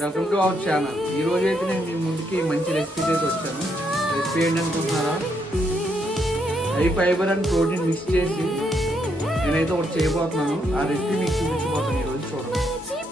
Welcome to our channel. ఈ రోజు అయితే నేను మీ ముందుకి మంచి రెసిపీ అయితే వచ్చాను. Recipe ఏంటనుకుంటున్నారా? High fibre and protein mix చేసి నేనైతే ఒకటి చేయబోతున్నాను. ఆ రెసిపీ మీకు చూపించబోతాను. ఈరోజు చూడండి.